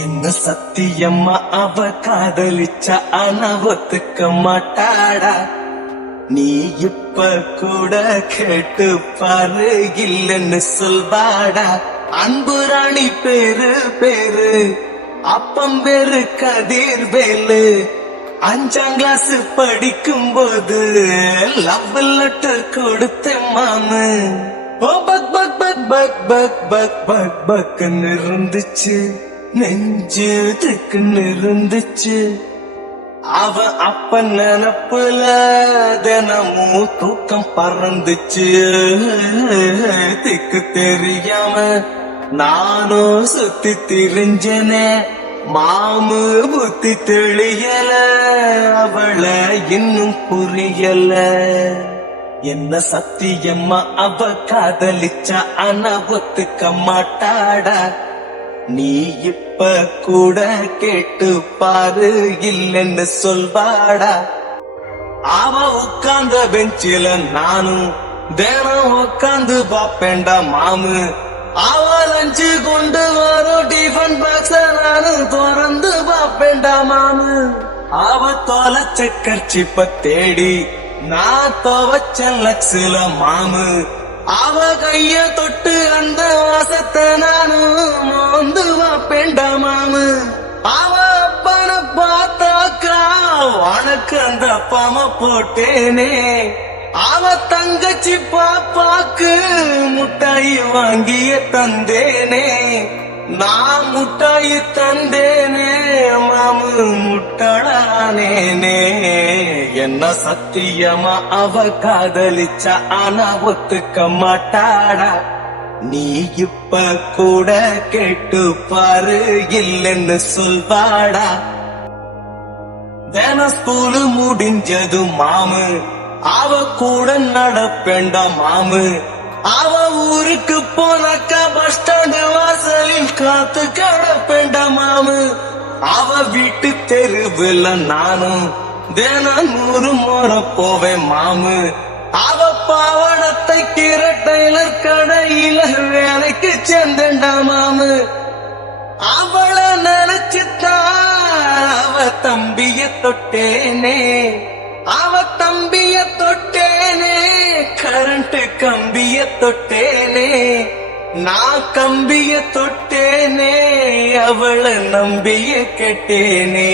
என்ன சத்தியம்மா அவ காதலிச்ச ஆனா ஒத்துக்க மாட்டாடா. நீ இப்ப கூட கேட்டு பாரு இல்லன்னு சொல்வாடா. அன்பு ராணி பேரு அப்பம் பேரு கதிர் வேலு. 5ஆம் கிளாஸ் படிக்கும் போது லவ் லெட்டர் கொடுத்த மாமு. பக் பக் பக் பக் பக் பக் பக் பக்ன்னு இருந்துச்சு, நெஞ்சு திக்குன்னு இருந்துச்சு. அவ அப்ப நினப்புல தினமும் தூக்கம் பறந்துச்சு. திக்கு தெரியாம நானும் சுத்தி திரிஞ்சனே. மாமு புத்தி தெளியல, அவளை இன்னும் புரியல. என்ன சத்தியம்மா அவ காதலிச்சா ஆனா ஒத்துக்க மாட்டாடா. நீ இப்ப கூட கேட்டு பாரு இல்லன்னு சொல்வாடா. அவ உட்கார்ந்த பெஞ்சில நானும் தினம் உட்கார்ந்து பாப்பேண்டா மாமு. அவ லஞ்சு கொண்டு வரும் டிஃபன் பாக்ஸ நானும் திறந்து பாப்பேண்டா மாமு. அவ தொலைச்ச கர்ச்சிப்ப தேடி நான் துவச்ச லக்ஸ்ல மாமு. அவ கைய தொட்டு அந்த வாசத்தை நானும் மோந்து வாப்பேண்டா மாமு. அவ அப்பன பார்த்தாக்கா உனக்கு அந்த அப்பாம போட்டேனே. அவ தங்கச்சி பாப்பாக்கு முட்டாயி வாங்கிய தந்தேனே. நான் முட்டாயி தந்தேனே, மாமு முட்டாளானேனே. என்ன சத்தியமா அவ காதலிச்சா ஆனா ஒத்துக்க மாட்டாடா. நீ இப்ப கூட கேட்டு பாரு இல்லன்னு சொல்வாடா. தின ஸ்கூலு முடிஞ்சது மாமு, அவ கூட நடப்பேண்டா மாமு. அவ ஊருக்கு போனாக்கா பஸ் ஸ்டாண்டு வாசலில் காத்து கிடப்பேண்டா மாமு. அவ வீட்டு தெருவில் நானும் தினம் 100 முறை போவேன் மாமு. அவ பாவடத்தை கீர டெய்லர் கடையில வேலைக்கு சேர்ந்தேண்டா மாமு. அவள நினைச்சுதான் அவ தம்பிய தொட்டேனே. அவ தம்பிய தொட்டேனே, கரண்ட் கம்பிய தொட்டேனே. நான் கம்பிய தொட்டேனே, அவள நம்பிய கேட்டேனே.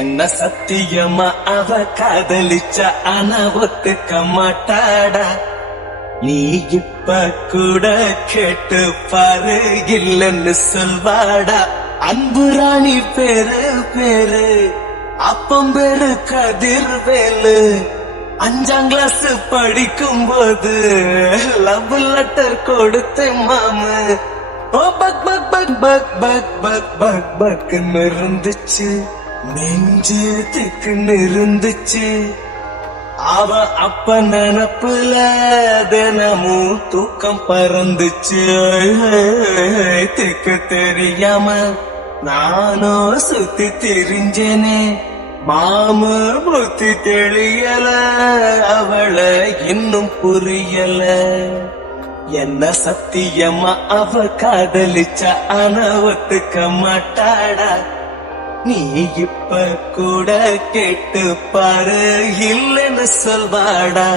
என்ன சத்தியமா அவ காதலிச்சா ஆனா ஒத்துக்க மாட்டாடா. நீ இப்ப கூட கேட்டு பாரு இல்லன்னு சொல்வாடா. அன்பு ராணி பேரு அப்பம் பேரு கதிர் வேலு. 5ஆம் கிளாஸ் படிக்கும் போது லவ் லெட்டர் கொடுத்த மாமு. பக் பக் பக் பக் பக் பக் பக் பக்ன்னு இருந்துச்சு, நெஞ்சு திக்குன்னு இருந்துச்சு. அவ அப்ப நினப்புல தினமும் தூக்கம் பறந்துச்சு. திக்கு தெரியாம நானும் சுத்தி திரிஞ்சனே. மாமு புத்தி தெளியல, அவளை இன்னும் புரியல. என்ன சத்தியமா அவ காதலிச்சா ஆனா ஒத்துக்க மாட்டாடா. நீ இப்ப கூட கேட்டு பாரு இல்லன்னு சொல்வாடா.